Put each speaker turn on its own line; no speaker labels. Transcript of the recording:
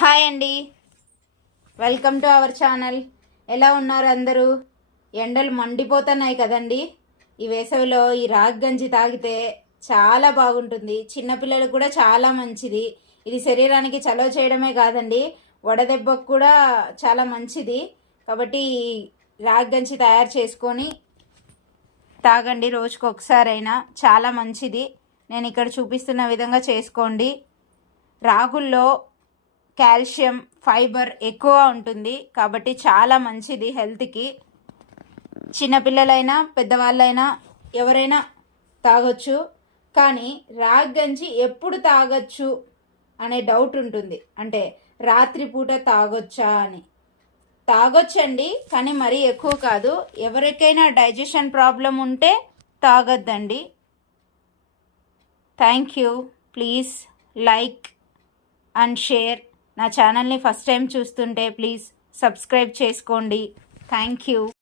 Hi అండి. Welcome to our channel ఎలా ఉన్నారు అందరూ? ఎండలు మండిపోతున్నాయి కదండి. ఈ వేసవిలో ఈ రాగి గంజి తాగితే చాలా బాగుంటుంది. చిన్నపిల్లలకు కూడా చాలా మంచిది. ఇది శరీరానికి చలవ చేయడమే కాదండి. వడదెబ్బకు కూడా చాలా మంచిది. కాబట్టి రాగ్ రాగి గంజి తయారు చేసుకొని తాగండి రోజుకు ఒకసారైనా. చాలా మంచిది. నేను ఇక్కడ చూపిస్తున్న విధంగా చేసుకోండి. రాగుల్లో కాల్షియం ఫైబర్ ఎక్కువ ఉంటుంది కాబట్టి చాలా మంచిది హెల్త్కి. చిన్నపిల్లలైనా పెద్దవాళ్ళైనా ఎవరైనా తాగొచ్చు. కానీ రాగి గంజి ఎప్పుడు తాగొచ్చు అనే డౌట్ ఉంటుంది. అంటే రాత్రిపూట తాగొచ్చా అని. తాగొచ్చండి కానీ మరీ ఎక్కువ కాదు. ఎవరికైనా డైజెషన్ ప్రాబ్లం ఉంటే తాగొద్దండి. Thank you. Please like and share. నా ఛానల్ని ఫస్ట్ టైం చూస్తుంటే ప్లీజ్ సబ్స్క్రైబ్ చేసుకోండి. Thank you